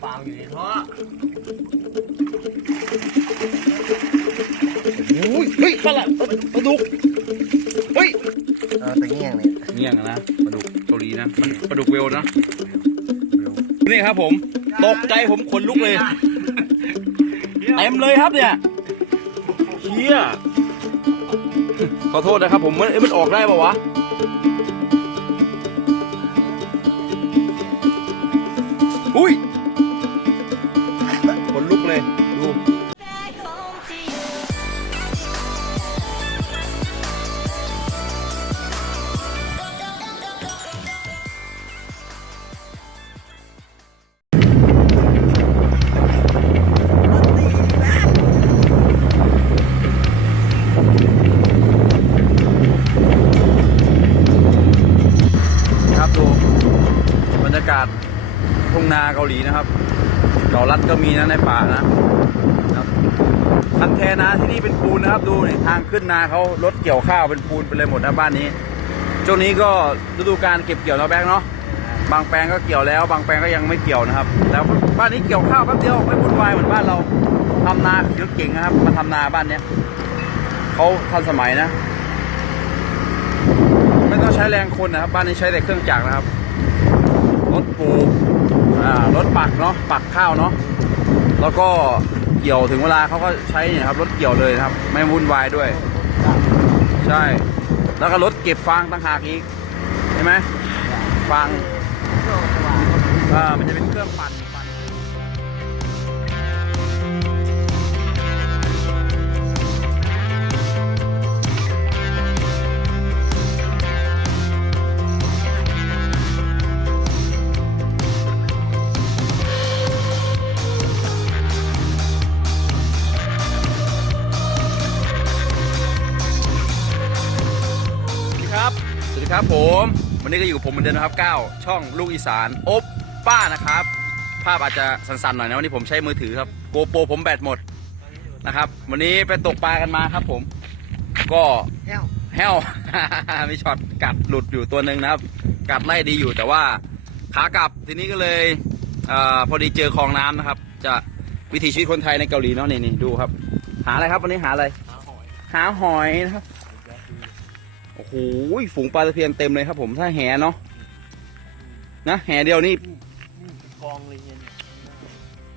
เปล่าอยู่ในท่อโอ้ยเฮ้ยปลาละปลาดุกเฮ้ยเออตะเงี้ยงเนี่ยเงี้ยงอะนะปลาดุกเกาหลีนะมันปลาดุกเวลนะนี่ครับผมตกใจผมขนลุกเลยเต็มเลยครับเนี่ยเชี่ยขอโทษนะครับผมมันเอ้ยมันออกได้ปะวะาเกาหลีนะครับเกาลัดก็มีนะในป่านะครับคันแทนาที่นี่เป็นปูนนะครับ ดูนี่ทางขึ้นนาเขารถเกี่ยวข้าวเป็นปูนไปเลยหมดนะบ้านนี้ช่วงนี้ก็ฤดูการเก็บเกี่ยวแล้วแบงค์เนาะบางแปลงก็เกี่ยวแล้ว บางแปลงก็ยังไม่เกี่ยวนะครับแต่บ้านนี้เกี่ยวข้าวแป๊บเดียวไม่วุ่นวายเหมือนบ้านเราทำนาเยอะเก่งนะครับ มาทำนาบ้านเนี้ยเขาทันสมัยนะ ไม่ต้องใช้แรงคนนะครับ บ้านนี้ใช้แต่เครื่องจักรนะครับรถปลูก รถปักเนาะปักข้าวเนาะแล้วก็เกี่ยวถึงเวลาเขาก็ใช้เนี่ยครับรถเกี่ยวเลยนะครับ ไม่วุ่นวายด้วย ใช่ แล้วก็รถเก็บฟางต่างหากอีกใช่ไหมฟางอ่ามันจะเป็นเครื่องปั่น ครับผม วันนี้ก็อยู่กับผมเหมือนเดิมนะครับก้าวช่องลูกอีสานโอบป้านะครับ ภาพอาจจะสั่นๆหน่อยนะวันนี้ผมใช้มือถือครับโกโปรผมแบตหมดนะครับ วันนี้ไปตกปลากันมาครับผม ก็แห้วแห้วมีช็อตกัดหลุดอยู่ตัวหนึ่งนะครับ กัดไล่ดีอยู่แต่ว่าขากลับทีนี้ก็เลยเออพอดีเจอคลองน้ำนะครับ จะวิถีชีวิตคนไทยในเกาหลีเนาะนี่นี่ดูครับ หาอะไรครับวันนี้หาอะไร หาหอยนะครับโอ้โห ฝูงปลาตะเพียนเต็มเลยครับผมถ้าแหเนาะนะแหเดียวนี่กองเลยเนี่ย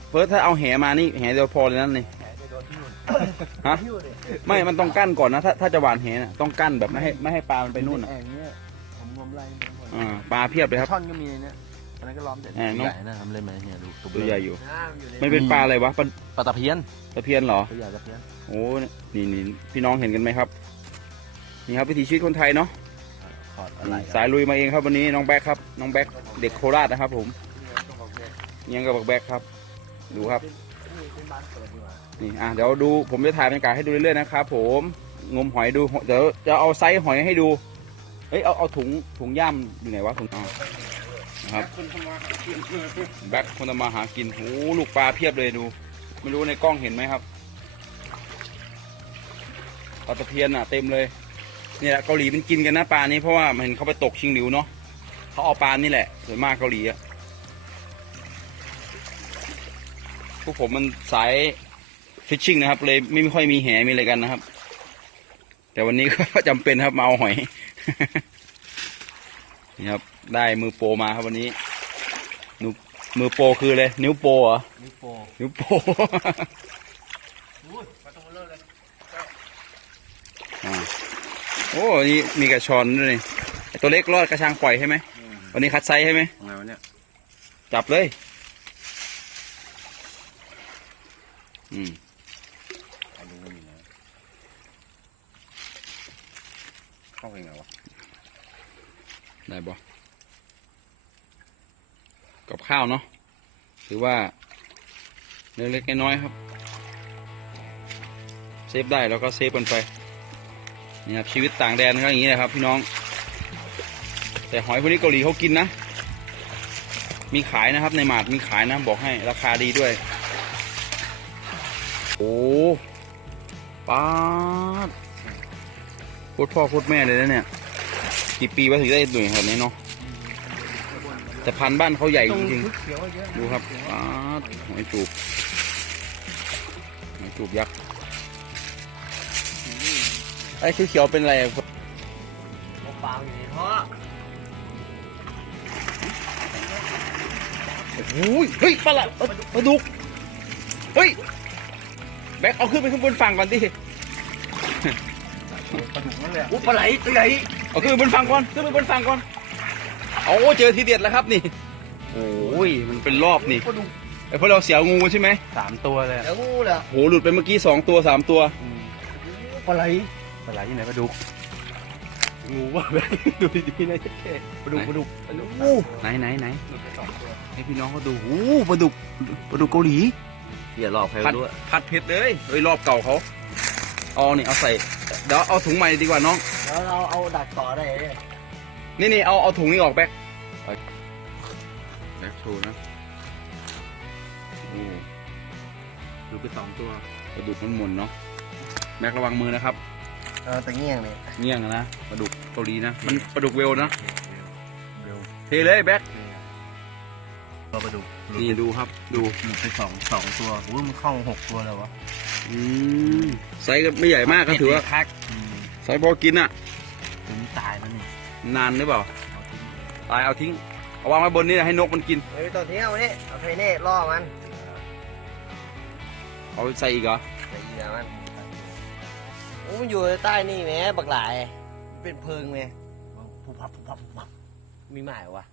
เฟิร์สถ้าเอาแหมานี่แหเดียวพอเลยนั่นนี่แผลจะโดนที่นู่นฮะที่นู่นเลยไม่มันต้องกั้นก่อนนะถ้าถ้าจะหวานแหน่ะต้องกั้นแบบไม่ให้ไม่ให้ปลามันไปนู่นอะแอ่งเนี่ยผมงมไล่มันหมดอ่าปลาเพียบเลยครับช่อนก็มีในเนี่ยอันนั้นก็ล้อมเสร็จแอ่งใหเนาะญ่นะทำเล่นไหมเนี่ยดูตัวตัวใหญ่อยู่น้ำอยู่ในมันเป็นปลาอะไรวะปลาปลาตะเพียนตะเพียนเหรอตัวใหญ่ตะเพียนโอ้นี่นี่พี่น้องเห็นกันไหมครับ นี่ครับวิถีชีวิตคนไทยเนาะขอดอะไรสายลุยมาเองครับวันนี้น้องแบ็คครับน้องแบ็คเด็กโคราชนะครับ ผมต้องบอกเลยยังกับบักแบ็คครับ ดูครับนี่เป็นบ้านเปิดดีกว่านี่อะเดี๋ยวดูผมจะถ่ายบรรยากาศให้ดูเรื่อยๆนะครับผมงมหอยดูเดี๋ยวจะเอาไซส์หอยให้ดูเอ้ยเอาเอาถุงถุงย่ำอยู่ไหนวะถุงอ่านะครับแบ็คคนทำมาหากินโอ้ลูกปลาเพียบเลยดู ไม่รู้ในกล้องเห็นไหมครับปลาตะเพียนอะเต็มเลย นี่แหละเกาหลีเป็นกินกันนะปลานี้เพราะว่ามันเห็นเขาไปตกชิงหลิวเนาะเขาเอาปลานี่แหละส่วนมากเกาหลีอะพวกผมมันสายฟิชชิ่งนะครับ เลยไม่ค่อยมีแหมีอะไรกันนะครับ แต่วันนี้ก็จำเป็นครับมาเอาหอยนี่ครับ ได้มือโปรมาครับวันนี้นูมือโปรคือเลยนิ้วโปรเหรอนิ้วโปนิ้วโปรอุ้ยประตูเลิศเลยอ่าโอ้นี่มีกระชอนด้วยนี่ไอ้ตัวเล็กรอดกระชังปล่อยใช่ไหมวันนี้คัดไซส์ใช่ไหมไงวะเนี่ยจับเลย อืมเอาดูกันอยู่นะเข้าไปไงวะได้บ่กับข้าวเนาะถือว่าเล็กๆน้อยๆครับ เซฟได้แล้วก็เซฟกันไป นี่ครับชีวิตต่างแดนก็อย่างนี้นะครับ พี่น้อง แต่หอยพวกนี้เกาหลีเขากินนะ มีขายนะครับในหมาดมีขายนะ บอกให้ราคาดีด้วย โอ้ป้าดโคตรพ่อโคตรแม่เลยนะเนี่ยกี่ปีวะถึงได้หน่วยขนาดนี้เนาะแต่พันบ้านเขาใหญ่จริงๆดูครับอ้าดหอยจูบหอยจูบยักษ์ ไอ้เขียวๆเป็นอะไรอะเอาปลาอยู่ในท่อโอ้ยเฮ้ยปลาละปลาปลาดุก เฮ้ย แบกเอาขึ้นไปข้างบนฝั่งก่อนดิปลาดุกนั่นแหละอุ๊ยปลาไหลตัวใหญ่เอาขึ้นไปบนฝั่งก่อน ขึ้นไปบนฝั่งก่อน เอาเจอทีเด็ดแล้วครับนี่ โอ้ย มันเป็นรอบนี่ปลาดุกไอ้พวกเราเสียวงูใช่ไหมสามตัวเลยเดี๋ยวงูเหรอโหหลุดไปเมื่อกี้สองตัวสามตัวปลาไหล ปลาไหลที่ไหนปลาดุกงูว่าแบบดูดีๆนะเจ๊ปลาดุกปลาดุกปลาดุกไหนไหนไหนหลุดไปสองตัวให้พี่น้องเขาดูโอ้ปลาดุกปลาดุกเกาหลีอย่าหลอกใครผัดด้วยผัดเผ็ดเลยเฮ้ยรอบเก่าเขาเอานี่เอาใส่เดี๋ยวเอาถุงใหม่ดีกว่าน้องแล้วเราเอาดักต่อได้เลยนี่นี่เอาเอาถุงนี้ออกแบ็คแบ็คโชว์นะโอ้ดูไปสองตัวปลาดุกมันหมุนเนาะแบ็คระวังมือนะครับ เออแต่เงี้ยงเนี่ยเงี้ยงอะนะปลาดุกเกาหลีนะ มันปลาดุกเวลนะเร็วเทเลยแบ็คตัวปลาดุกนี่ดูครับ ดูหลุดไปสองสองตัวโอ้ยมันเข้าหกตัวเลยวะอืมไซส์ก็ไม่ใหญ่มากก็ถือว่าคักอืมไซส์พอกินอะตัวนี้ตายแล้วนี่นานหรือเปล่าตายเอาทิ้งเอาวางไว้บนนี้ให้นกมันกินเฮ้ยตัวเที่ยวนี่เอาไฟเน่ล่อมันเอาใส่อีกเหรอใส่เหยื่อมัน โอ้มันอยู่ใต้นี่แหมบักหลาย เป็นเพิงไหมพุบพับพุบพับพุบพับมีหมายวะ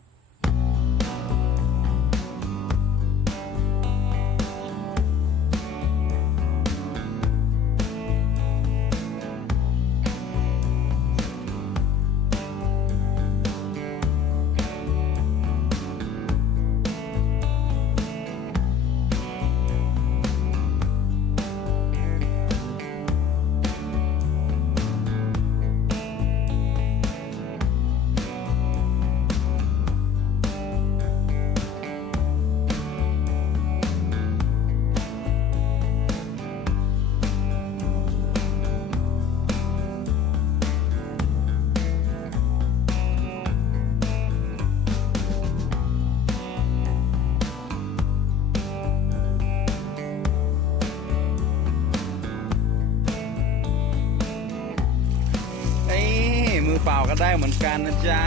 ก็ได้เหมือนกันนะจ๊ะ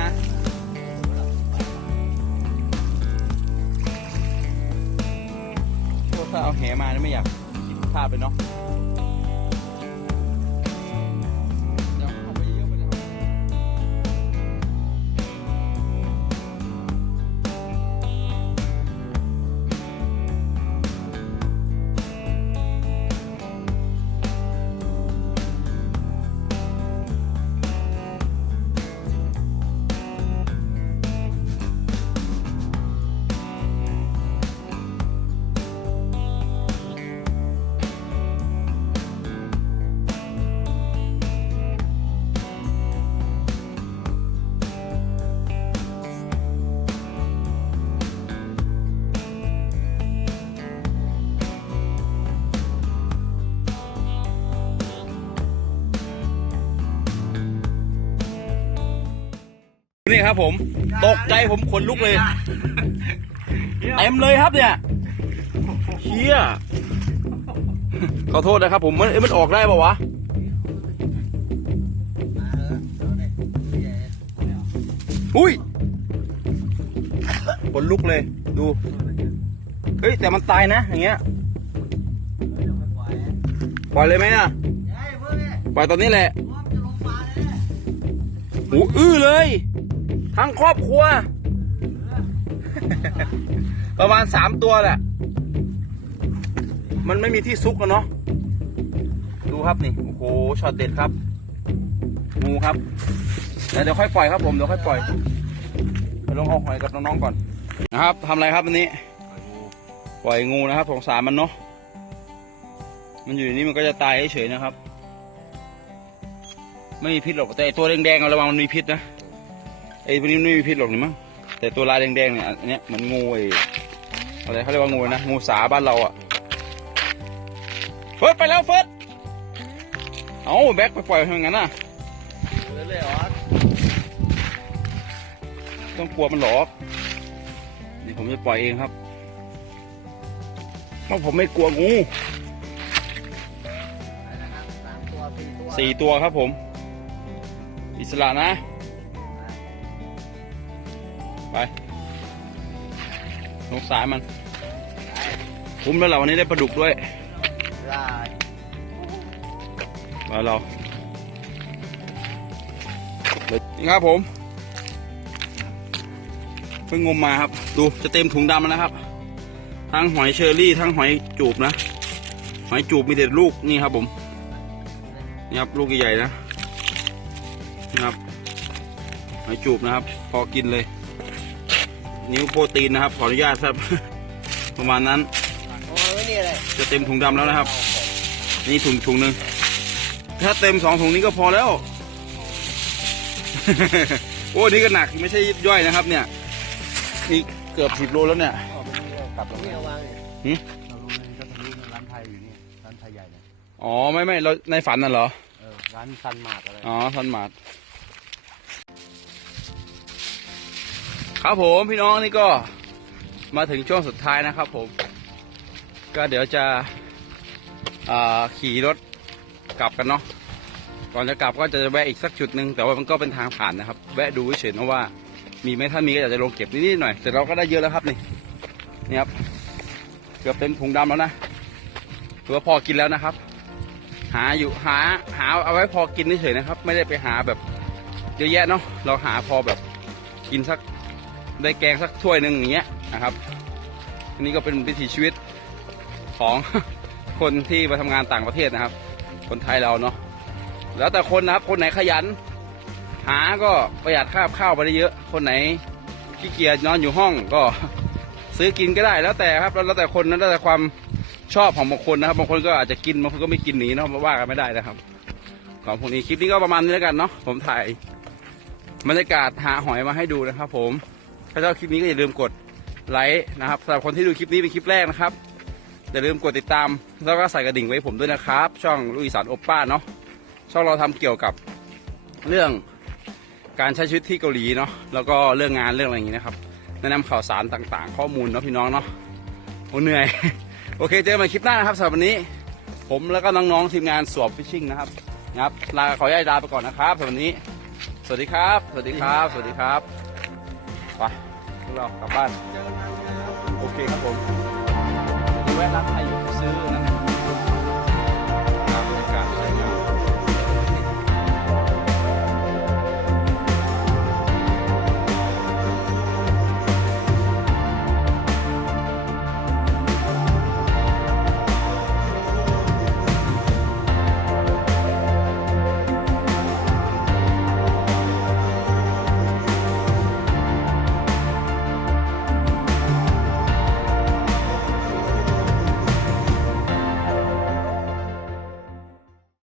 ถ้าเอาแหมานี่ไม่อยากคิดภาพเลยเนาะ นี่ครับผมตกใจผมขนลุกเลยเต็มเลยครับเนี่ยเฮียขอโทษนะครับผมมันเอ้ยมันออกได้ปะวะอุ้ยขนลุกเลยดูเฮ้ยแต่มันตายนะ อย่างเงี้ยปล่อยเลยไหมนะปล่อยตอนนี้แหละหูอื้อเลย ทั้งครอบครัว ประมาณสามตัวแหละ มันไม่มีที่ซุกกันเนาะ ดูครับนี่ โอ้โห ช็อตเด็ดครับ งูครับ เดี๋ยวค่อยปล่อยครับผม เดี๋ยวค่อยปล่อยไปลองเอาหอยกับน้องๆก่อน นะครับทำอะไรครับวันนี้ ปล่อยงูนะครับสงสารมันเนาะ มันอยู่นนี้มันก็จะตายเฉยๆนะครับ ไม่มีพิษหรอกแต่ตัวแดงๆเอาระวังมันมีพิษนะ ไอ้พวกนี้ไม่มีพิษหรอกนี่มั้งแต่ตัวลายแดงๆเนี่ยอันเนี้ยเหมันงูไอ้อะไรเขาเรียกว่างูนะงูสาบ้านเราอะเฟิร์สไปแล้วเฟิร์สเอาแบ็คไปปล่อยทำงั้นน่ะเลยเลยเหรอต้องกลัวมันหรอกนี่ผมจะปล่อยเองครับเพราะผมไม่กลัวงูสี่ตัวครับผม อิสระนะ สงสารมัน คุ้มแล้วเราวันนี้ได้ปลาดุกด้วยได้มาเรานี่ครับผม เพิ่งงมมาครับ ดูจะเต็มถุงดำแล้วนะครับ ทั้งหอยเชอรี่ ทั้งหอยจูบนะ หอยจูบมีแต่ลูกนี่ครับผม นี่ครับลูกใหญ่ๆนะนี่ครับ หอยจูบนะครับ พอกินเลย นิ้วโปรตีนนะครับ ขออนุญาตครับ ประมาณนั้นโอ้ยนี่อะไรจะเต็มถุงดำแล้วนะครับ นี่ถุงถุงหนึ่งถ้าเต็มสองถุงนี้ก็พอแล้ว โอ้นี่ก็หนักไม่ใช่ยิบย่อยนะครับ เนี่ยนี่เกือบสิบโลแล้วเนี่ยกลับลงนี่เอาวางดิเรารู้เลยก็ทะลุร้านไทยอยู่นี่ร้านไทยใหญ่เลยอ๋อไม่ไม่เราในฝันน่ะเหรอเออร้านซันมาร์กอะไรอ๋อทันหมาด ครับผมพี่น้องนี่ก็มาถึงช่วงสุดท้ายนะครับผม ก็เดี๋ยวจะขี่รถกลับกันเนาะก่อนจะกลับก็จะแวะอีกสักจุดหนึ่งแต่ว่ามันก็เป็นทางผ่านนะครับ แวะดูเฉยๆนะว่า มีไหมถ้ามีก็อยากจะลงเก็บนิดๆหน่อยแต่เราก็ได้เยอะแล้วครับนี่นี่ครับเกือบเต็มถุงดำแล้วนะถือว่าพอกินแล้วนะครับ หาอยู่หาหาเอาไว้พอกินเฉยๆนะครับ ไม่ได้ไปหาแบบเยอะแยะเนาะเราหาพอแบบกินสัก ได้แกงสักถ้วยหนึ่งอย่างเงี้ยนะครับ อันนี้ก็เป็นวิถีชีวิตของคนที่มาทำงานต่างประเทศนะครับ คนไทยเราเนาะแล้วแต่คนนะครับ คนไหนขยัน หาก็ประหยัดค่าข้าวไปได้เยอะ คนไหนขี้เกียจนอนอยู่ห้องก็ซื้อกินก็ได้แล้วแต่ครับ แล้วแต่คนนั้นแล้วแต่ความชอบของบางคนนะครับบางคนก็อาจจะกินบางคนก็ไม่กินหนีเนาะมาว่ากันไม่ได้นะครับของพวกนี้คลิปนี้ก็ประมาณนี้แล้วกันเนาะผมถ่ายบรรยากาศหาหอยมาให้ดูนะครับผมาชอบคลิปนี้ก็อย่าลืมกดไลค์นะครับสำหรับคนที่ดูคลิปนี้เป็นคลิปแรกนะครับอย่าลืมกดติดตาม แล้วก็ใส่กระดิ่งไว้ให้ผมด้วยนะครับ ช่องลูกอีสานโอป้าเนาะช่องเราทำเกี่ยวกับเรื่องการใช้ชีวิตที่เกาหลีเนาะแล้วก็เรื่องงานเรื่องอะไรอย่างนี้นะครับแนะนำข่าวสารต่างๆ ข้อมูลเนาะพี่น้องเนาะโอ้เหนื่อย โอเค เจอกันใหม่คลิปหน้านะครับสำหรับวันนี้ ผมแล้วก็น้องๆทีมงานสวบฟิชชิ่งนะครับนะครับลาขออนุญาตลาไปก่อนนะครับสำหรับวันนี้ สวัสดีครับ สวัสดีครับ สวัสดีครับไป รากลับบ้าน โอเคครับผมแวะร้านไทยอดซื้อนะ